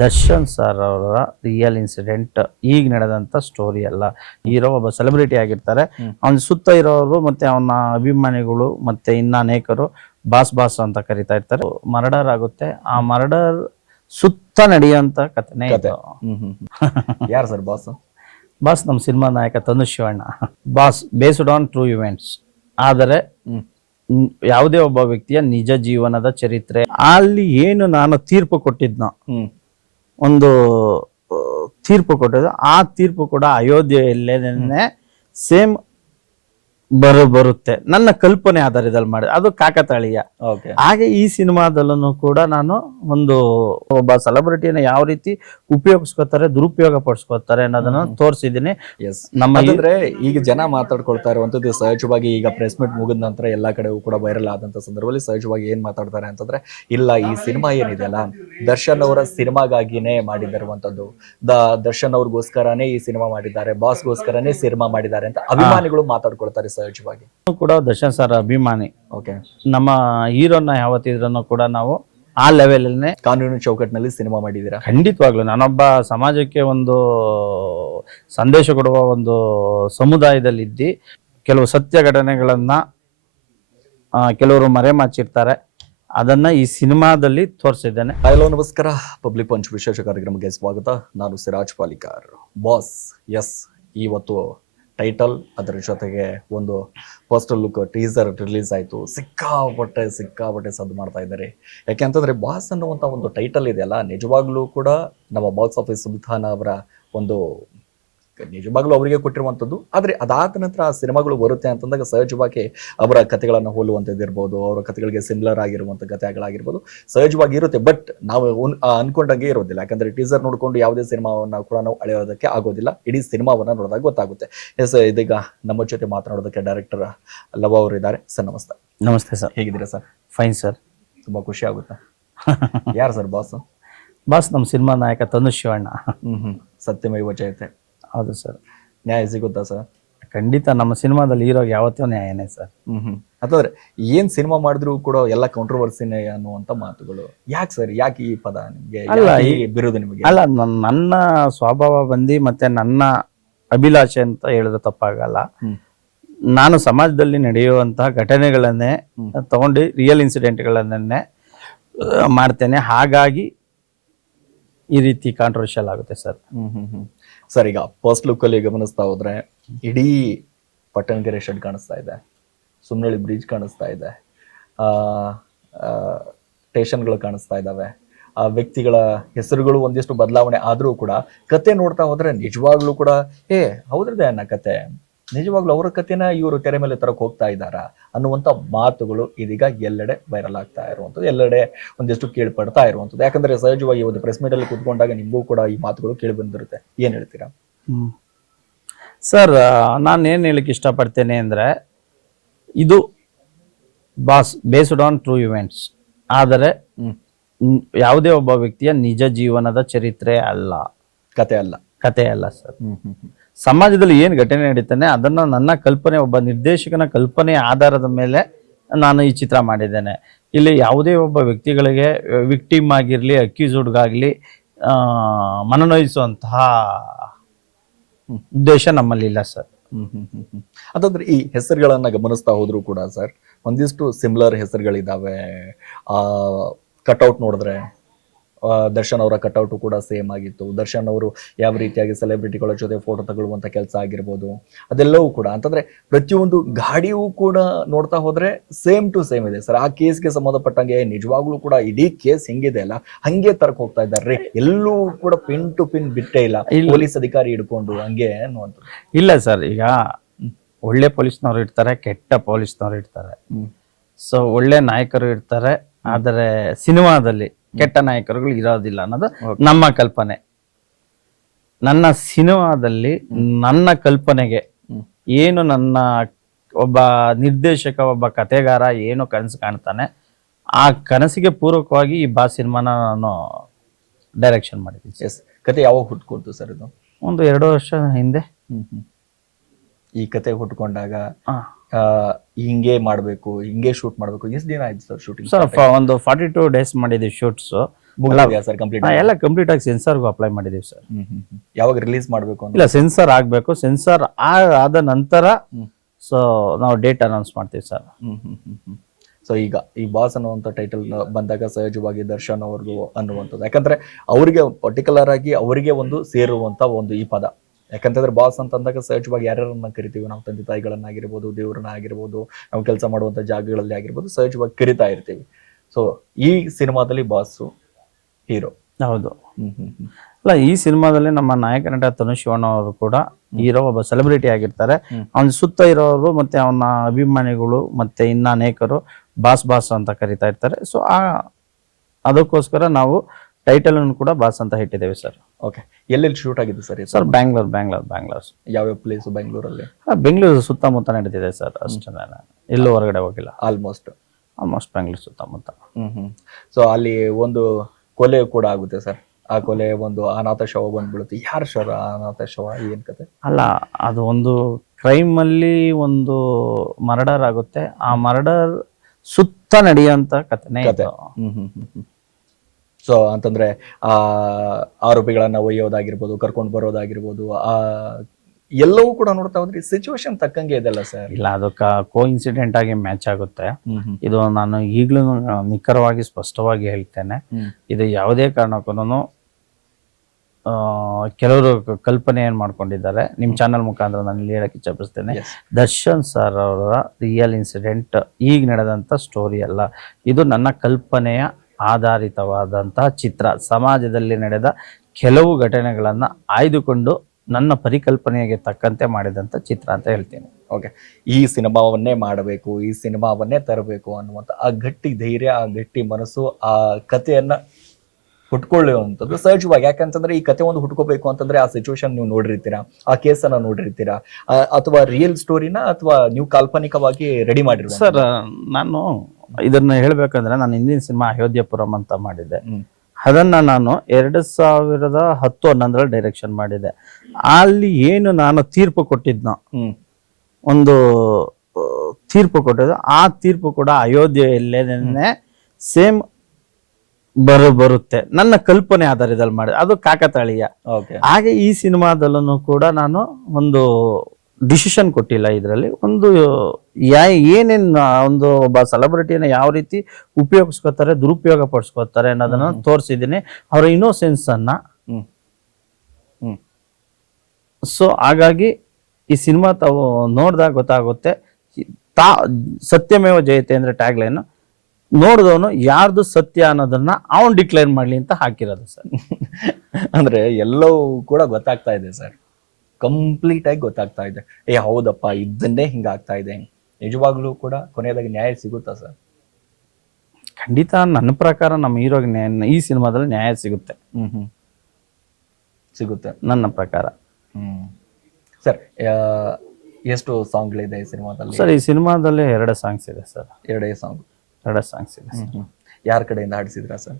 Darshan sir ಅವರ real incident ಈಗ ನಡೆದಂತ ಸ್ಟೋರಿ ಅಲ್ಲ. ಹೀರೋ ಒಬ್ಬ ಸೆಲೆಬ್ರಿಟಿ ಆಗಿರ್ತಾರೆ, ಅವನ ಸುತ್ತ ಇರೋರು ಮತ್ತೆ ಅವನ ಅಭಿಮಾನಿಗಳು ಮತ್ತೆ ಇನ್ನ ಅನೇಕರು ಬಾಸ್ ಬಾಸ್ ಅಂತ ಕರಿತಾ ಇರ್ತಾರೆ. ಮರ್ಡರ್ ಆಗುತ್ತೆ, ಆ ಮರ್ಡರ್ ಸುತ್ತ ನಡೆಯುವಂತ ಕಥೆನೇ ಇದು. ಯಾರು ಸರ್ ಬಾಸ್? ಬಾಸ್ ನಮ್ಮ ಸಿನಿಮಾ ನಾಯಕ Tanush Shivanna. Boss based on true events, ಆದರೆ ಯಾವುದೇ ಒಬ್ಬ ವ್ಯಕ್ತಿಯ ನಿಜ ಜೀವನದ ಚರಿತ್ರೆ. ಅಲ್ಲಿ ಏನು ನಾನು ತೀರ್ಪು ಕೊಟ್ಟಿದ್ನೋ, ಒಂದು ತೀರ್ಪು ಕೊಟ್ಟಿದ್ದು, ಆ ತೀರ್ಪು ಕೂಡ ಅಯೋಧ್ಯೆಯಲ್ಲೇನೆ ಸೇಮ್ ಬರುತ್ತೆ. ನನ್ನ ಕಲ್ಪನೆ ಆಧಾರದಲ್ಲಿ ಮಾಡಿದೆ, ಅದು ಕಾಕತಾಳೀಯ. ಹಾಗೆ ಈ ಸಿನಿಮಾದಲ್ಲೂ ಕೂಡ ನಾನು ಒಂದು ಒಬ್ಬ ಸೆಲೆಬ್ರಿಟಿನ ಯಾವ ರೀತಿ ಉಪಯೋಗಿಸ್ಕೊತಾರೆ, ದುರುಪಯೋಗ ಪಡಿಸ್ಕೊತಾರೆ ಅನ್ನೋದನ್ನ ತೋರಿಸಿದ್ದೀನಿ. ನಮ್ಮ ಈಗ ಜನ ಮಾತಾಡ್ಕೊಳ್ತಾ ಇರುವಂತದ್ದು ಸಹಜವಾಗಿ ಈಗ ಪ್ರೆಸ್ ಮೀಟ್ ಮುಗಿದ ನಂತರ ಎಲ್ಲಾ ಕಡೆಗೂ ಕೂಡ ವೈರಲ್ ಆದಂತ ಸಂದರ್ಭದಲ್ಲಿ ಸಹಜವಾಗಿ ಏನ್ ಮಾತಾಡ್ತಾರೆ ಅಂತಂದ್ರೆ, ಇಲ್ಲ ಈ ಸಿನಿಮಾ ಏನಿದೆಯಲ್ಲ ದರ್ಶನ್ ಅವರ ಸಿನಿಮಾಗಾಗಿನೇ ಮಾಡಿದಿರುವಂತದ್ದು, ದರ್ಶನ್ ಅವ್ರಿಗೋಸ್ಕರನೇ ಈ ಸಿನಿಮಾ ಮಾಡಿದ್ದಾರೆ, ಬಾಸ್ಗೋಸ್ಕರನೇ ಸಿನಿಮಾ ಮಾಡಿದ್ದಾರೆ ಅಂತ ಅಭಿಮಾನಿಗಳು ಮಾತಾಡ್ಕೊಳ್ತಾರೆ ಸಹಜವಾಗಿ. ಕೂಡ ದರ್ಶನ್ ಸರ್ ಅಭಿಮಾನಿ. ಓಕೆ, ನಮ್ಮ ಹೀರೋನ ಯಾವತ್ತಿದ್ರೂ ಕೂಡ ನಾವು ಆ ಲೆವೆಲ್ ಕಾನೂನು ಚೌಕಟ್ಟಿನಲ್ಲಿ ಸಿನಿಮಾ ಮಾಡಿದ್ದೀರಾ? ಖಂಡಿತವಾಗ್ಲು. ನಾನೊಬ್ಬ ಸಮಾಜಕ್ಕೆ ಒಂದು ಸಂದೇಶ ಕೊಡುವ ಒಂದು ಸಮುದಾಯದಲ್ಲಿದ್ದಿ ಕೆಲವು ಸತ್ಯ ಘಟನೆಗಳನ್ನ ಕೆಲವರು ಮರೆಮಾಚಿರ್ತಾರೆ, ಅದನ್ನ ಈ ಸಿನಿಮಾದಲ್ಲಿ ತೋರಿಸಿದ್ದೇನೆ. ಹಲೋ ನಮಸ್ಕಾರ, ಪಬ್ಲಿಕ್ ಪಂಚ್ ವಿಶೇಷ ಕಾರ್ಯಕ್ರಮಕ್ಕೆ ಸ್ವಾಗತ. ನಾನು ಸಿರಾಜ್ ಪಾಲಿಕಾರ್. ಬಾಸ್, ಎಸ್, ಇವತ್ತು ಟೈಟಲ್ ಅದರ ಜೊತೆಗೆ ಒಂದು ಪೋಸ್ಟರ್ ಲುಕ್ ಟೀಸರ್ ರಿಲೀಸ್ ಆಯಿತು. ಸಿಕ್ಕಾಪಟ್ಟೆ ಸದ್ದು ಮಾಡ್ತಾ ಇದ್ದಾರೆ. ಯಾಕೆಂತಂದ್ರೆ ಬಾಸ್ ಅನ್ನುವಂಥ ಒಂದು ಟೈಟಲ್ ಇದೆಯಲ್ಲ, ನಿಜವಾಗ್ಲೂ ಕೂಡ ನಮ್ಮ ಬಾಕ್ಸ್ ಆಫೀಸ್ ಸುಲ್ತಾನ್ ಅವರ ಒಂದು ನಿಜವಾಗ್ಲೂ ಅವರಿಗೆ ಕೊಟ್ಟಿರುವಂಥದ್ದು. ಆದರೆ ಅದಾದ ನಂತರ ಆ ಸಿನಿಮಾಗಳು ಬರುತ್ತೆ ಅಂತಂದಾಗ ಸಹಜವಾಗಿ ಅವರ ಕಥೆಗಳನ್ನು ಹೋಲುವಂಥದ್ದು ಇರ್ಬೋದು, ಅವರ ಕಥೆಗಳಿಗೆ ಸಿಮಿಲರ್ ಆಗಿರುವಂಥ ಕಥೆಗಳಾಗಿರ್ಬೋದು, ಸಹಜವಾಗಿ ಇರುತ್ತೆ. ಬಟ್ ನಾವು ಅನ್ಕೊಂಡಂಗೆ ಇರೋದಿಲ್ಲ. ಯಾಕಂದ್ರೆ ಟೀಸರ್ ನೋಡ್ಕೊಂಡು ಯಾವುದೇ ಸಿನಿಮಾವನ್ನ ಕೂಡ ನಾವು ಅಳೆಯೋದಕ್ಕೆ ಆಗೋದಿಲ್ಲ. ಇಡೀ ಸಿನಿಮಾವನ್ನ ನೋಡಿದಾಗ ಗೊತ್ತಾಗುತ್ತೆ. ಎಸ್, ಇದೀಗ ನಮ್ಮ ಜೊತೆ ಮಾತನಾಡೋದಕ್ಕೆ ಡೈರೆಕ್ಟರ್ ಲವ ಅವರು ಇದ್ದಾರೆ. ಸರ್ ನಮಸ್ತೆ. ನಮಸ್ತೆ ಸರ್, ಹೇಗಿದ್ದೀರಾ ಸರ್? Fine sir. ತುಂಬಾ ಖುಷಿ ಆಗುತ್ತೆ. ಯಾರು ಸರ್ ಬಾಸ್? ಬಾಸ್ ನಮ್ಮ ಸಿನಿಮಾ ನಾಯಕ ತನುಷ್ ಶಿವಣ್ಣ. ಸತ್ಯಮೇವ ಜಯತೆ. ಹೌದು ಸರ್. ನ್ಯಾಯ ಸಿಗುತ್ತಾ ಸರ್? ಖಂಡಿತ. ನಮ್ಮ ಸಿನಿಮಾದಲ್ಲಿ ಹೀರೋಗೆ ಯಾವತ್ತೂ ನ್ಯಾಯನೇ ಸರ್. ಅಂತಂದ್ರೆ ಏನ್ ಸಿನಿಮಾ ಮಾಡಿದ್ರು ಕೂಡ ಎಲ್ಲ ಕಾಂಟ್ರವರ್ಸಿನೇ ಅನ್ನುವಂತ ಮಾತುಗಳು. ಯಾಕೆ ಸರ್, ಯಾಕೆ ಈ ಪದ ನಿಮ್ಗೆ, ಈ ಬಿರುದು ನಿಮಗೆ? ಅಲ್ಲ, ನನ್ನ ಸ್ವಭಾವ ಬಂದು ಮತ್ತೆ ನನ್ನ ಅಭಿಲಾಷೆ ಅಂತ ಹೇಳಿದ್ರೆ ತಪ್ಪಾಗಲ್ಲ. ನಾನು ಸಮಾಜದಲ್ಲಿ ನಡೆಯುವಂತಹ ಘಟನೆಗಳನ್ನೇ ತಗೊಂಡು ರಿಯಲ್ ಇನ್ಸಿಡೆಂಟ್ಗಳನ್ನೇ ಮಾಡ್ತೇನೆ. ಹಾಗಾಗಿ ಈ ರೀತಿ ಕಾಂಟ್ರವರ್ಷಿಯಲ್ ಆಗುತ್ತೆ ಸರ್. ಸರ್, ಈಗ ಫಸ್ಟ್ ಲುಕ್ ಅಲ್ಲಿ ಗಮನಿಸ್ತಾ ಹೋದ್ರೆ ಇಡೀ ಪಟ್ಟಣಗೆರೆ ಶೆಡ್ ಕಾಣಿಸ್ತಾ ಇದೆ, ಸುಮ್ನಳ್ಳಿ ಬ್ರಿಡ್ಜ್ ಕಾಣಿಸ್ತಾ ಇದೆ, ಸ್ಟೇಷನ್ಗಳು ಕಾಣಿಸ್ತಾ ಇದ್ದಾವೆ, ಆ ವ್ಯಕ್ತಿಗಳ ಹೆಸರುಗಳು ಒಂದಿಷ್ಟು ಬದಲಾವಣೆ ಆದ್ರೂ ಕೂಡ ಕತೆ ನೋಡ್ತಾ ಹೋದ್ರೆ ನಿಜವಾಗ್ಲೂ ಕೂಡ ಹೌದ್ರದೇ ಅನ್ನ ಕತೆ, ನಿಜವಾಗ್ಲೂ ಅವರ ಕಥೆನ ಇವರು ತೆರೆ ಮೇಲೆ ತರಕ್ ಹೋಗ್ತಾ ಇದ್ದಾರಾ ಅನ್ನುವಂಥ ಮಾತುಗಳು ಇದೀಗ ಎಲ್ಲೆಡೆ ವೈರಲ್ ಆಗ್ತಾ ಇರುವಂಥದ್ದು, ಎಲ್ಲೆಡೆ ಒಂದಿಷ್ಟು ಕೇಳ್ಪಡ್ತಾ ಇರುವಂಥದ್ದು. ಯಾಕಂದ್ರೆ ಸಹಜವಾಗಿ ಒಂದು ಪ್ರೆಸ್ ಮೀಟ್ ಅಲ್ಲಿ ಕೂತ್ಕೊಂಡಾಗ ನಿಮಗೂ ಕೂಡ ಈ ಮಾತುಗಳು ಕೇಳಿ ಬಂದಿರುತ್ತೆ. ಏನ್ ಹೇಳ್ತೀರಾ ಸರ್? ನಾನು ಏನ್ ಹೇಳಕ್ ಇಷ್ಟಪಡ್ತೇನೆ ಅಂದ್ರೆ, ಇದು boss based on true events, ಆದರೆ ಯಾವುದೇ ಒಬ್ಬ ವ್ಯಕ್ತಿಯ ನಿಜ ಜೀವನದ ಚರಿತ್ರೆ ಅಲ್ಲ, ಕತೆ ಅಲ್ಲ ಸರ್. ಸಮಾಜದಲ್ಲಿ ಏನು ಘಟನೆ ನಡೀತಾನೆ ಅದನ್ನ ನನ್ನ ಕಲ್ಪನೆ, ಒಬ್ಬ ನಿರ್ದೇಶಕನ ಕಲ್ಪನೆ ಆಧಾರದ ಮೇಲೆ ನಾನು ಈ ಚಿತ್ರ ಮಾಡಿದ್ದೇನೆ. ಇಲ್ಲಿ ಯಾವುದೇ ಒಬ್ಬ ವ್ಯಕ್ತಿಗಳಿಗೆ ವಿಕ್ಟಿಮ್ ಆಗಿರ್ಲಿ, ಅಕ್ಯೂಸ್ಡ್ಗಾಗ್ಲಿ ಮನನೊಯಿಸುವಂತಹ ಉದ್ದೇಶ ನಮ್ಮಲ್ಲಿ ಇಲ್ಲ ಸರ್. ಅದಂದ್ರೆ ಈ ಹೆಸರುಗಳನ್ನ ಗಮನಿಸ್ತಾ ಹೋದ್ರು ಕೂಡ ಸರ್ ಒಂದಿಷ್ಟು ಸಿಮಿಲರ್ ಹೆಸರುಗಳಿದಾವೆ. ಕಟ್ಔಟ್ ನೋಡಿದ್ರೆ ದರ್ಶನ್ ಅವರ ಕಟ್ಔಟ್ ಕೂಡ ಸೇಮ್ ಆಗಿತ್ತು. ದರ್ಶನ್ ಅವರು ಯಾವ ರೀತಿಯಾಗಿ ಸೆಲೆಬ್ರಿಟಿಗಳ ಜೊತೆ ಫೋಟೋ ತಗೊಳ್ಳುವಂತ ಕೆಲಸ ಆಗಿರ್ಬೋದು, ಅದೆಲ್ಲವೂ ಕೂಡ ಅಂತಂದ್ರೆ ಪ್ರತಿಯೊಂದು ಗಾಡಿಯೂ ಕೂಡ ನೋಡ್ತಾ ಹೋದ್ರೆ ಸೇಮ್ ಟು ಸೇಮ್ ಇದೆ ಸರ್. ಆ ಕೇಸ್ಗೆ ಸಂಬಂಧಪಟ್ಟಂಗೆ ನಿಜವಾಗ್ಲೂ ಕೂಡ ಇಡೀ ಕೇಸ್ ಹೆಂಗಿದೆ ಅಲ್ಲ ಹಂಗೆ ತರಕ್ ಹೋಗ್ತಾ ಇದ್ದಾರೆ. ಎಲ್ಲೂ ಕೂಡ ಪಿನ್ ಟು ಪಿನ್ ಬಿಟ್ಟೇ ಇಲ್ಲ, ಪೊಲೀಸ್ ಅಧಿಕಾರಿ ಹಿಡ್ಕೊಂಡು ಹಂಗೆ ಅನ್ನುವಂಥದ್ದು ಇಲ್ಲ ಸರ್. ಈಗ ಒಳ್ಳೆ ಪೊಲೀಸ್ನವ್ರು ಇರ್ತಾರೆ, ಕೆಟ್ಟ ಪೊಲೀಸ್ನವ್ರು ಇರ್ತಾರೆ. ಸೊ ಒಳ್ಳೆ ನಾಯಕರು ಇರ್ತಾರೆ, ಆದರೆ ಸಿನಿಮಾದಲ್ಲಿ ಕೆಟ್ಟ ನಾಯಕರುಗಳು ಇರೋದಿಲ್ಲ ಅನ್ನೋದು ನಮ್ಮ ಕಲ್ಪನೆ. ನನ್ನ ಸಿನಿಮಾದಲ್ಲಿ ನನ್ನ ಕಲ್ಪನೆಗೆ ಏನು, ನನ್ನ ಒಬ್ಬ ನಿರ್ದೇಶಕ, ಒಬ್ಬ ಕತೆಗಾರ ಏನು ಕನಸು ಕಾಣ್ತಾನೆ, ಆ ಕನಸಿಗೆ ಪೂರಕವಾಗಿ ಈ ಬಾಸ್ ಸಿನಿಮಾನ ನಾನು ಡೈರೆಕ್ಷನ್ ಮಾಡಿದ್ದೀನಿ. ಕತೆ ಯಾವಾಗ ಹುಟ್ಕೊಳ್ತು ಸರ್? ಇದು ಒಂದು 2 ವರ್ಷ ಹಿಂದೆ. ಈ ಕತೆ ಹುಟ್ಕೊಂಡಾಗ ಹಿಂಗೆ ಮಾಡ್ಬೇಕು, ಹಿಂಗೆ ಶೂಟ್ ಮಾಡ್ಬೇಕು, ಎಷ್ಟು ದಿನ ಆಯ್ತು ಸರ್ ಶೂಟಿಂಗ್? ಸರ್ ಒಂದು 42 ಡೇಸ್ ಮಾಡಿದ್ವಿ ಶೂಟ್ಸ್. ಮುಗಿದಿದೆಯಾ ಸರ್ ಕಂಪ್ಲೀಟ್? ಎಲ್ಲ ಕಂಪ್ಲೀಟ್ ಆಗಿ ಸೆನ್ಸಾರ್ಗೂ ಅಪ್ಲೈ ಮಾಡಿದೀವಿ ಸರ್. ಯಾವಾಗ ರಿಲೀಸ್ ಮಾಡಬೇಕು ಅಂತ? ಇಲ್ಲ, ಸೆನ್ಸಾರ್ ಆಗಬೇಕು. ಸೆನ್ಸಾರ್ ಆದ ನಂತರ ಸೊ ನಾವು ಡೇಟ್ ಅನೌನ್ಸ್ ಮಾಡ್ತೀವಿ ಸರ್. ಸೊ ಈಗ ಈ ಬಾಸ್ ಅನ್ನುವಂಥ ಟೈಟಲ್ ಬಂದಾಗ ಸಹಜವಾಗಿ ದರ್ಶನ್ ಅವ್ರಿಗೂ ಅನ್ನುವಂಥದ್ದು, ಯಾಕಂದ್ರೆ ಅವರಿಗೆ ಪರ್ಟಿಕ್ಯುಲರ್ ಆಗಿ ಅವರಿಗೆ ಒಂದು ಸೇರುವಂತ ಒಂದು ಈ ಪದ. ಯಾಕಂತಂದ್ರೆ ಬಾಸ್ ಅಂತ ಅಂದಾಗ ಸಹಜವಾಗಿ ಯಾರ್ಯಾರನ್ನ ಕರಿತೀವಿ, ನಾವು ತಂದೆ ತಾಯಿಗಳನ್ನಾಗಿರ್ಬೋದು, ದೇವ್ರನ್ನ ಆಗಿರ್ಬೋದು, ನಾವು ಕೆಲಸ ಮಾಡುವಂತ ಜಾಗಗಳಲ್ಲಿ ಆಗಿರ್ಬೋದು, ಸಹಜವಾಗಿ ಕರಿತಾ ಇರ್ತೀವಿ. ಸೊ ಈ ಸಿನಿಮಾದಲ್ಲಿ ಬಾಸು ಹೀರೋ. ಹೌದು. ಅಲ್ಲ, ಈ ಸಿನಿಮಾದಲ್ಲಿ ನಮ್ಮ ನಾಯಕ ನಟ ತನುಷ್ ಶಿವಣ್ಣ ಅವರು ಕೂಡ ಹೀರೋ, ಒಬ್ಬ ಸೆಲೆಬ್ರಿಟಿ ಆಗಿರ್ತಾರೆ. ಅವನ ಸುತ್ತ ಇರೋರು ಮತ್ತೆ ಅವನ ಅಭಿಮಾನಿಗಳು ಮತ್ತೆ ಇನ್ನ ಅನೇಕರು ಬಾಸ್ ಬಾಸ್ ಅಂತ ಕರಿತಾ ಇರ್ತಾರೆ. ಸೊ ಅದಕ್ಕೋಸ್ಕರ ನಾವು ಟೈಟಲ್ ಅನ್ನು ಕೂಡ ಬಾಸ್ ಅಂತ ಇಟ್ಟಿದ್ದೇವೆ ಸರ್. ಓಕೆ, ಎಲ್ಲೆಲ್ಲಿ ಶೂಟ್ ಆಗಿದೆ ಸರ್? ಸರ್ ಬ್ಯಾಂಗ್ಳೂರ್. ಯಾವ್ಯಾವ ಪ್ಲೇಸ್ ಬೆಂಗಳೂರಲ್ಲಿ? ಬೆಂಗಳೂರು ಸುತ್ತಮುತ್ತ ನಡೆದಿದೆ ಸರ್, ಅಷ್ಟೇ. ಎಲ್ಲೂ ಹೊರಗಡೆ ಹೋಗಿಲ್ಲ. ಆಲ್ಮೋಸ್ಟ್ ಬೆಂಗಳೂರು ಸುತ್ತಮುತ್ತ. ಸೊ ಅಲ್ಲಿ ಒಂದು ಕೊಲೆ ಕೂಡ ಆಗುತ್ತೆ ಸರ್. ಆ ಕೊಲೆ ಒಂದು ಅನಾಥ ಶವ ಬಂದ್ಬಿಡುತ್ತೆ. ಯಾರು ಸರ್ ಅನಾಥ ಶವ, ಏನ್ ಕತೆ? ಅಲ್ಲ, ಅದು ಒಂದು ಕ್ರೈಮ್ ಅಲ್ಲಿ ಒಂದು ಮರ್ಡರ್ ಆಗುತ್ತೆ. ಆ ಮರ್ಡರ್ ಸುತ್ತ ನಡೆಯುವಂತ ಕಥೆನೇ ಕತೆ. ಸೊ ಅಂತಂದ್ರೆ ಆ ಆರೋಪಿಗಳನ್ನ ಒಯ್ಯೋದಾಗಿರ್ಬೋದು, ಕರ್ಕೊಂಡು ಬರೋದಾಗಿರ್ಬೋದು, ಆ ಎಲ್ಲವೂ ಕೂಡ ನೋಡ್ತಾ ಹೋದ್ರಿ ಸಿಚುವೇಶನ್ ತಕ್ಕಂಗೆ ಇದೆಲ್ಲ ಸರ್. ಇಲ್ಲ, ಅದು ಕೋ ಇನ್ಸಿಡೆಂಟ್ ಆಗಿ ಮ್ಯಾಚ್ ಆಗುತ್ತೆ. ಇದು ನಾನು ಈಗಲೂ ನಿಖರವಾಗಿ ಸ್ಪಷ್ಟವಾಗಿ ಹೇಳ್ತೇನೆ. ಇದು ಯಾವುದೇ ಕಾರಣಕ್ಕೂ ಕೆಲವರು ಕಲ್ಪನೆ ಏನ್ ಮಾಡ್ಕೊಂಡಿದ್ದಾರೆ. ನಿಮ್ ಚಾನಲ್ ಮುಖಾಂತರ ನಾನು ಇಲ್ಲಿ ಹೇಳಕ್ ಇಚ್ಛಪಡಿಸ್ತೇನೆ, ದರ್ಶನ್ ಸರ್ ಅವರ ರಿಯಲ್ ಇನ್ಸಿಡೆಂಟ್ ಈಗ ನಡೆದಂತ ಸ್ಟೋರಿ ಅಲ್ಲ. ಇದು ನನ್ನ ಕಲ್ಪನೆಯ ಆಧಾರಿತವಾದಂತಹ ಚಿತ್ರ. ಸಮಾಜದಲ್ಲಿ ನಡೆದ ಕೆಲವು ಘಟನೆಗಳನ್ನ ಆಯ್ದುಕೊಂಡು ನನ್ನ ಪರಿಕಲ್ಪನೆಗೆ ತಕ್ಕಂತೆ ಮಾಡಿದಂತ ಚಿತ್ರ ಅಂತ ಹೇಳ್ತೀನಿ. ಓಕೆ, ಈ ಸಿನಿಮಾವನ್ನೇ ಮಾಡಬೇಕು, ಈ ಸಿನಿಮಾವನ್ನೇ ತರಬೇಕು ಅನ್ನುವಂಥ ಆ ಗಟ್ಟಿ ಧೈರ್ಯ, ಆ ಗಟ್ಟಿ ಮನಸ್ಸು, ಆ ಕಥೆಯನ್ನ ಹುಟ್ಕೊಳ್ಳುವಂಥದ್ದು ಸಹಜವಾಗಿ. ಯಾಕಂತಂದ್ರೆ ಈ ಕತೆ ಒಂದು ಹುಟ್ಕೋಬೇಕು ಅಂತಂದ್ರೆ ಆ ಸಿಚುವೇಶನ್ ನೀವು ನೋಡಿರ್ತೀರಾ, ಆ ಕೇಸನ್ನ ನೋಡಿರ್ತೀರಾ, ಅಥವಾ ರಿಯಲ್ ಸ್ಟೋರಿನ ಅಥವಾ ನೀವು ಕಾಲ್ಪನಿಕವಾಗಿ ರೆಡಿ ಮಾಡಿರ್ತೀರ. ಸರ್, ನಾನು ಇದನ್ನ ಹೇಳ್ಬೇಕಂದ್ರೆ ನಾನು ಹಿಂದಿನ ಸಿನಿಮಾ ಅಯೋಧ್ಯಪುರಂ ಅಂತ ಮಾಡಿದ್ದೆ. ಅದನ್ನ ನಾನು 2010-11 ಡೈರೆಕ್ಷನ್ ಮಾಡಿದೆ. ಅಲ್ಲಿ ಏನು ನಾನು ತೀರ್ಪು ಕೊಟ್ಟಿದ್ನೋ, ಒಂದು ತೀರ್ಪು ಕೊಟ್ಟಿದ್ದು, ಆ ತೀರ್ಪು ಕೂಡ ಅಯೋಧ್ಯೆಯಲ್ಲೇನೆ ಸೇಮ್ ಬರುತ್ತೆ. ನನ್ನ ಕಲ್ಪನೆ ಆಧಾರದಲ್ಲಿ ಮಾಡಿದೆ, ಅದು ಕಾಕತಾಳೀಯ. ಹಾಗೆ ಈ ಸಿನಿಮಾದಲ್ಲೂ ಕೂಡ ನಾನು ಒಂದು ಡಿಸಿಷನ್ ಕೊಟ್ಟಿಲ್ಲ. ಇದರಲ್ಲಿ ಒಂದು ಏನೇನ್ ಒಂದು ಒಬ್ಬ ಸೆಲೆಬ್ರಿಟಿನ ಯಾವ ರೀತಿ ಉಪಯೋಗಿಸ್ಕೋತಾರೆ, ದುರುಪಯೋಗ ಪಡಿಸ್ಕೋತಾರೆ ಅನ್ನೋದನ್ನ ತೋರಿಸಿದ್ದೀನಿ, ಅವರ ಇನ್ನೋಸೆನ್ಸ್ ಅನ್ನ. ಸೊ ಹಾಗಾಗಿ ಈ ಸಿನಿಮಾ ತಾವು ನೋಡಿದಾಗ ಗೊತ್ತಾಗುತ್ತೆ. ಸತ್ಯಮೇವ ಜಯತೆ ಅಂದ್ರೆ ಟ್ಯಾಗ್ ಲೈನ್, ನೋಡಿದವನು ಯಾರ್ದು ಸತ್ಯ ಅನ್ನೋದನ್ನ ಅವನ್ ಡಿಕ್ಲೇರ್ ಮಾಡ್ಲಿ ಅಂತ ಹಾಕಿರೋದು ಸರ್. ಅಂದ್ರೆ ಎಲ್ಲವೂ ಕೂಡ ಗೊತ್ತಾಗ್ತಾ ಇದೆ ಸರ್, ಕಂಪ್ಲೀಟ್ ಆಗಿ ಗೊತ್ತಾಗ್ತಾ ಇದೆ. ಹೌದಪ್ಪ, ಇದನ್ನೇ ಹಿಂಗಾಗ್ತಾ ಇದೆ. ನಿಜವಾಗ್ಲೂ ಕೂಡ ಕೊನೆಯದಾಗಿ ನ್ಯಾಯ ಸಿಗುತ್ತಾ ಸರ್? ಖಂಡಿತ ನನ್ನ ಪ್ರಕಾರ ನಮ್ಮ ಹೀರೋಗೆ ಈ ಸಿನಿಮಾದಲ್ಲಿ ನ್ಯಾಯ ಸಿಗುತ್ತೆ. ಸಿಗುತ್ತೆ ನನ್ನ ಪ್ರಕಾರ. ಸರ್, ಎಷ್ಟು ಸಾಂಗ್ಗಳಿದೆ ಈ ಸಿನಿಮಾದಲ್ಲಿ? ಸರ್, ಈ ಸಿನಿಮಾದಲ್ಲಿ 2 ಸಾಂಗ್ಸ್ ಇದೆ ಸರ್. 2 ಸಾಂಗ್ ಇದೆ. ಯಾರ ಕಡೆಯಿಂದ ಹಾಡಿಸಿದ್ರಾ ಸರ್?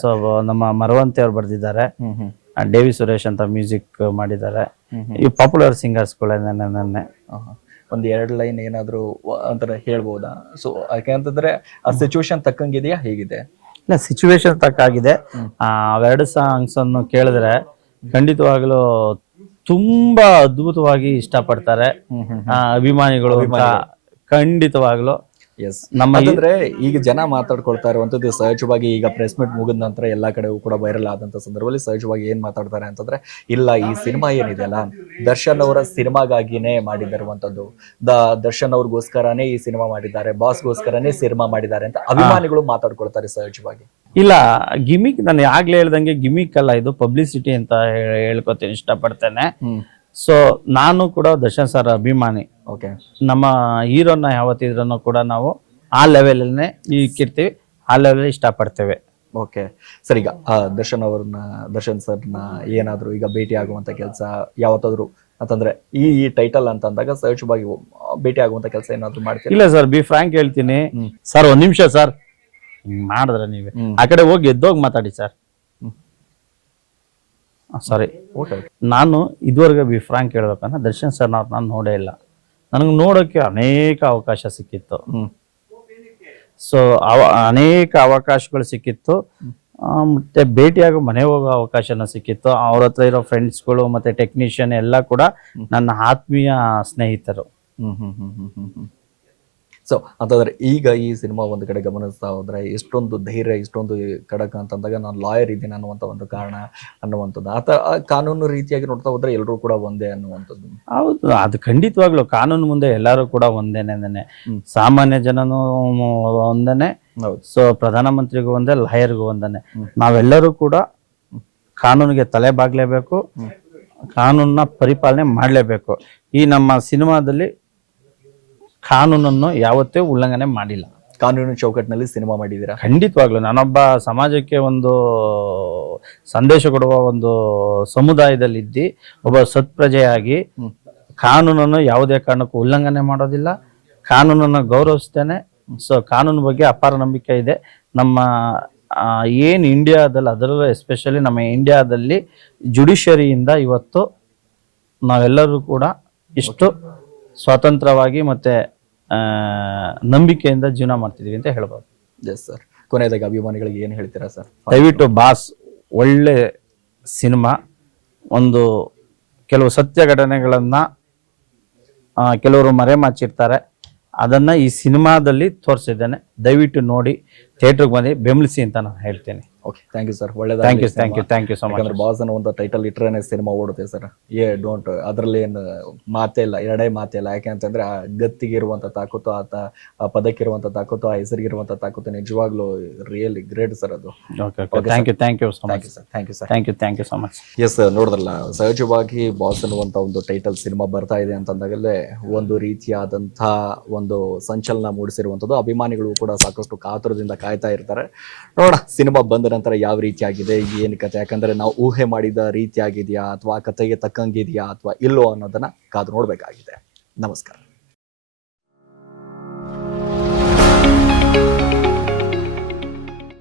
ಸೊ ನಮ್ಮ ಮರವಂತಿ ಅವ್ರು ಬರ್ದಿದ್ದಾರೆ, ಡೇವಿ ಸುರೇಶ್ ಅಂತ ಮ್ಯೂಸಿಕ್ ಮಾಡಿದ್ದಾರೆ. ಈ ಪಾಪ್ಯುಲರ್ ಸಿಂಗರ್ಸ್ಗಳನ್ನೇ ಒಂದ್ 2 ಲೈನ್ ಏನಾದ್ರು ಅಂತ ಹೇಳ್ಬೋದಾ? ಸೊ ಯಾಕೆಂತಂದ್ರೆ ಆ ಸಿಚುವೇಶನ್ ತಕ್ಕಂಗಿದೆಯಾ, ಹೇಗಿದೆ? ಇಲ್ಲ, ಸಿಚುವೇಶನ್ ತಕ್ಕಾಗಿದೆ. 2 ಸಾಂಗ್ಸ್ ಅನ್ನು ಕೇಳಿದ್ರೆ ಖಂಡಿತವಾಗ್ಲೂ ತುಂಬಾ ಅದ್ಭುತವಾಗಿ ಇಷ್ಟಪಡ್ತಾರೆ ಅಭಿಮಾನಿಗಳು. ಖಂಡಿತವಾಗ್ಲು ನಮ್ಮಂದ್ರೆ ಈಗ ಜನ ಮಾತಾಡ್ಕೊಳ್ತಾ ಇರುವಂತದ್ದು ಸಹಜವಾಗಿ. ಈಗ ಪ್ರೆಸ್ ಮೀಟ್ ಮುಗಿದ ನಂತರ ಎಲ್ಲಾ ಕಡೆಗೂ ಕೂಡ ವೈರಲ್ ಆದಂತ ಸಂದರ್ಭದಲ್ಲಿ ಸಹಜವಾಗಿ ಏನ್ ಮಾತಾಡ್ತಾರೆ ಅಂತಂದ್ರೆ, ಇಲ್ಲ ಈ ಸಿನಿಮಾ ಏನಿದೆಯಲ್ಲ ದರ್ಶನ್ ಅವರ ಸಿನಿಮಾಗಾಗಿನೇ ಮಾಡಿದಿರುವಂತದ್ದು, ದರ್ಶನ್ ಅವ್ರಿಗೋಸ್ಕರನೇ ಈ ಸಿನಿಮಾ ಮಾಡಿದ್ದಾರೆ, ಬಾಸ್ಗೋಸ್ಕರನೇ ಸಿನಿಮಾ ಮಾಡಿದ್ದಾರೆ ಅಂತ ಅಭಿಮಾನಿಗಳು ಮಾತಾಡ್ಕೊಳ್ತಾರೆ ಸಹಜವಾಗಿ. ಇಲ್ಲ, ಗಿಮಿಕ್ ನಾನು ಆಗ್ಲೇ ಹೇಳ್ದಂಗೆ ಗಿಮಿಕ್ ಅಲ್ಲ, ಇದು ಪಬ್ಲಿಸಿಟಿ ಅಂತ ಹೇಳ್ಕೊತೀನಿ, ಇಷ್ಟಪಡ್ತೇನೆ. ಸೊ ನಾನು ಕೂಡ ದರ್ಶನ್ ಸರ್ ಅಭಿಮಾನಿ. ಓಕೆ, ನಮ್ಮ ಹೀರೋನ ಯಾವತ್ತಿದ್ರೂ ಕೂಡ ನಾವು ಆ ಲೆವೆಲ್ ಇಕ್ಕಿರ್ತೀವಿ, ಆ ಲೆವೆಲ್ ಇಷ್ಟಪಡ್ತೇವೆ. ಓಕೆ ಸರ್, ಈಗ ದರ್ಶನ್ ಸರ್ನ ಏನಾದ್ರು ಈಗ ಭೇಟಿ ಆಗುವಂತ ಕೆಲಸ ಯಾವತ್ತಾದ್ರು ಅಂತಂದ್ರೆ ಈ ಟೈಟಲ್ ಅಂತ ಅಂದಾಗ ಸಹಜವಾಗಿ ಭೇಟಿ ಆಗುವಂತ ಕೆಲಸ ಏನಾದ್ರು ಮಾಡ್ತೀರಾ? ಇಲ್ಲ ಸರ್, ಬಿ ಫ್ರಾಂಕ್ ಹೇಳ್ತೀನಿ ಸರ್, 1 ನಿಮಿಷ ಸರ್, ಮಾಡಿದ್ರೆ ನೀವೇ ಆ ಕಡೆ ಹೋಗಿ ಎದ್ದೋಗಿ ಮಾತಾಡಿ ಸರ್. ಸಾರಿ, ನಾನು ಇದುವರೆಗೆ ಬಿ ಫ್ರಾಂಕ್ ಹೇಳ್ಬೇಕಂದ್ರೆ ದರ್ಶನ್ ಸರ್ ನಾನು ನೋಡೇ ಇಲ್ಲ. ನನಗೆ ನೋಡೋಕೆ ಅನೇಕ ಅವಕಾಶ ಸಿಕ್ಕಿತ್ತು. ಸೊ ಅನೇಕ ಅವಕಾಶಗಳು ಸಿಕ್ಕಿತ್ತು. ಮತ್ತೆ ಭೇಟಿಯಾಗಿ ಮನೆ ಹೋಗೋ ಅವಕಾಶನ ಸಿಕ್ಕಿತ್ತು. ಅವ್ರ ಹತ್ರ ಇರೋ ಫ್ರೆಂಡ್ಸ್ಗಳು ಮತ್ತೆ ಟೆಕ್ನಿಷಿಯನ್ ಎಲ್ಲ ಕೂಡ ನನ್ನ ಆತ್ಮೀಯ ಸ್ನೇಹಿತರು. ಸೊ ಅಂತಂದ್ರೆ ಈಗ ಈ ಸಿನಿಮಾ ಒಂದು ಕಡೆ ಗಮನಿಸ್ತಾ ಹೋದ್ರೆ ಎಷ್ಟೊಂದು ಧೈರ್ಯ, ಇಷ್ಟೊಂದು ಖಡಕ್ ಅಂತಂದಾಗ ನಾನು ಲಾಯರ್ ಇದ್ದೀನಿ ಅನ್ನುವಂಥ ಒಂದು ಕಾರಣ ಅನ್ನುವಂಥದ್ದು, ಆ ಕಾನೂನು ರೀತಿಯಾಗಿ ನೋಡ್ತಾ ಹೋದ್ರೆ ಎಲ್ಲರೂ ಕೂಡ ಒಂದೇ ಅನ್ನುವಂಥದ್ದು. ಹೌದು, ಅದು ಖಂಡಿತವಾಗ್ಲು ಕಾನೂನು ಮುಂದೆ ಎಲ್ಲರೂ ಕೂಡ ಒಂದೇನೆ. ಸಾಮಾನ್ಯ ಜನನು ಒಂದೇನೆ. ಹೌದು. ಸೊ ಪ್ರಧಾನಮಂತ್ರಿಗೂ ಒಂದೇ, ಲಾಯರ್ಗೂ ಒಂದೇನೆ. ನಾವೆಲ್ಲರೂ ಕೂಡ ಕಾನೂನಿಗೆ ತಲೆ ಬಾಗ್ಲೇಬೇಕು, ಕಾನೂನನ್ನ ಪರಿಪಾಲನೆ ಮಾಡಲೇಬೇಕು. ಈ ನಮ್ಮ ಸಿನಿಮಾದಲ್ಲಿ ಕಾನೂನನ್ನು ಯಾವತ್ತೂ ಉಲ್ಲಂಘನೆ ಮಾಡಿಲ್ಲ. ಕಾನೂನು ಚೌಕಟ್ಟಿನಲ್ಲಿ ಸಿನಿಮಾ ಮಾಡಿದ್ದೀರಾ? ಖಂಡಿತವಾಗ್ಲು ನಾನೊಬ್ಬ ಸಮಾಜಕ್ಕೆ ಒಂದು ಸಂದೇಶ ಕೊಡುವ ಒಂದು ಸಮುದಾಯದಲ್ಲಿದ್ದು ಒಬ್ಬ ಸತ್ಪ್ರಜೆಯಾಗಿ ಕಾನೂನನ್ನು ಯಾವುದೇ ಕಾರಣಕ್ಕೂ ಉಲ್ಲಂಘನೆ ಮಾಡೋದಿಲ್ಲ, ಕಾನೂನನ್ನು ಗೌರವಿಸ್ತೇನೆ. ಸೊ ಕಾನೂನು ಬಗ್ಗೆ ಅಪಾರ ನಂಬಿಕೆ ಇದೆ. ನಮ್ಮ ಏನು ಇಂಡಿಯಾದಲ್ಲಿ, ಅದರಲ್ಲೂ ಎಸ್ಪೆಷಲಿ ನಮ್ಮ ಇಂಡಿಯಾದಲ್ಲಿ ಜುಡಿಷರಿಯಿಂದ ಇವತ್ತು ನಾವೆಲ್ಲರೂ ಕೂಡ ಇಷ್ಟು ಸ್ವತಂತ್ರವಾಗಿ ಮತ್ತೆ ನಂಬಿಕೆಯಿಂದ ಜೀವನ ಮಾಡ್ತಿದೀವಿ ಅಂತ ಹೇಳ್ಬೋದು. Yes sir. ಕೊನೆಯದಾಗಿ ಅಭಿಮಾನಿಗಳಿಗೆ ಏನು ಹೇಳ್ತೀರಾ ಸರ್? ದಯವಿಟ್ಟು ಬಾಸ್ ಒಳ್ಳೆ ಸಿನಿಮಾ, ಒಂದು ಕೆಲವು ಸತ್ಯ ಘಟನೆಗಳನ್ನ ಕೆಲವರು ಮರೆಮಾಚಿರ್ತಾರೆ, ಅದನ್ನ ಈ ಸಿನಿಮಾದಲ್ಲಿ ತೋರಿಸಿದ್ದೇನೆ. ದಯವಿಟ್ಟು ನೋಡಿ, ಥಿಯೇಟರ್ಗೆ ಬಂದು ಬೆಂಬಲಿಸಿ ಅಂತ ನಾನು ಹೇಳ್ತೇನೆ. Okay, thank you sir. Thank you so much. Boss ಅನ್ನೋ ಒಂದು ಟೈಟಲ್ ಇಟ್ಟರೆ ಸಿನಿಮಾ ಓಡುತ್ತೆ ಸರ್. ಡೋಂಟ್, ಅದರಲ್ಲಿ ಏನು ಮಾತೇ ಇಲ್ಲ, ಎರಡೇ ಮಾತೇ ಇಲ್ಲ. ಯಾಕೆ ಅಂತಂದ್ರೆ ಆ ಗತ್ತಿಗೆ ಇರುವಂತ ತಾಕತ್ತು, ಆ ಪದಕ್ಕಿರುವಂತ ತಾಕತ್ತು, ಆ ಹೆಸರಿಗಿರುವಂತ ತಾಕತ್ತು ನಿಜವಾಗ್ಲೂ ರಿಯಲಿ ಗ್ರೇಟ್ ಸರ್ ಅದು. Thank you so much. Thank you sir. Thank you so much. Yes, ನೋಡಿದ್ರಲ್ಲ, ಸಹಜವಾಗಿ ಬಾಸ್ ಅನ್ನುವಂಥ ಒಂದು ಟೈಟಲ್ ಸಿನಿಮಾ ಬರ್ತಾ ಇದೆ ಅಂತಂದಾಗಲೇ ಒಂದು ರೀತಿಯಾದಂಥ ಒಂದು ಸಂಚಲನ ಮೂಡಿಸಿರುವಂಥದ್ದು. ಅಭಿಮಾನಿಗಳು ಕೂಡ ಸಾಕಷ್ಟು ಕಾತುರದಿಂದ ಕಾಯ್ತಾ ಇರ್ತಾರೆ. ನೋಡೋಣ ಸಿನಿಮಾ ಬಂದ ನಂತರ ಯಾವ ರೀತಿಯಾಗಿದೆ, ಏನು ಕತೆ. ಯಾಕಂದ್ರೆ ನಾವು ಊಹೆ ಮಾಡಿದ ರೀತಿಯಾಗಿದೆಯಾ ಅಥವಾ ಕತೆಗೆ ತಕ್ಕಂಗಿದೆಯಾ ಅಥವಾ ಇಲ್ಲೋ ಅನ್ನೋದನ್ನ ಕಾದು ನೋಡಬೇಕಾಗಿದೆ. ನಮಸ್ಕಾರ.